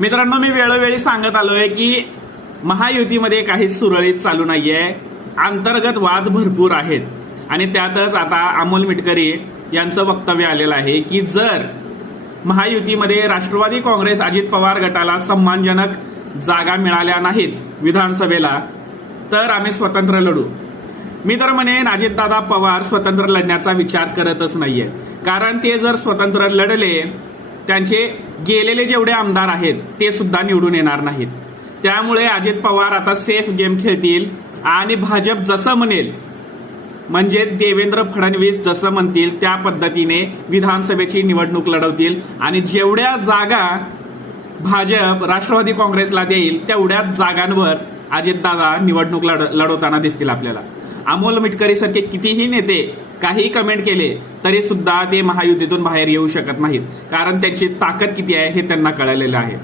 मित्रांनो, मी वेळोवेळी सांगत आलोय की महायुतीमध्ये काही सुरळीत चालू नाहीये, अंतर्गत वाद भरपूर आहेत आणि त्यातच आता अमोल मिटकरी यांचं वक्तव्य आलेलं आहे की जर महायुतीमध्ये राष्ट्रवादी काँग्रेस अजित पवार गटाला सन्मानजनक जागा मिळाल्या नाहीत विधानसभेला तर आम्ही स्वतंत्र लढू. मी तर म्हणेन अजितदादा पवार स्वतंत्र लढण्याचा विचार करतच नाहीये, कारण ते जर स्वतंत्र लढले त्यांचे गेलेले जेवढे आमदार आहेत ते सुद्धा निवडून येणार नाहीत. त्यामुळे अजित पवार आता सेफ गेम खेळतील आणि भाजप जसं म्हणेल म्हणजे देवेंद्र फडणवीस जसं म्हणतील त्या पद्धतीने विधानसभेची निवडणूक लढवतील आणि जेवढ्या जागा भाजप राष्ट्रवादी काँग्रेसला देईल तेवढ्याच जागांवर अजितदादा निवडणूक लढवताना दिसतील आपल्याला. अमोल मिटकरी सारखे कितीही नेते काही कमेंट केले तरी सुद्धा ते महायुतीतून बाहेर येऊ शकत नाहीत, कारण त्यांची ताकद किती आहे हे त्यांना कळलेलं आहे.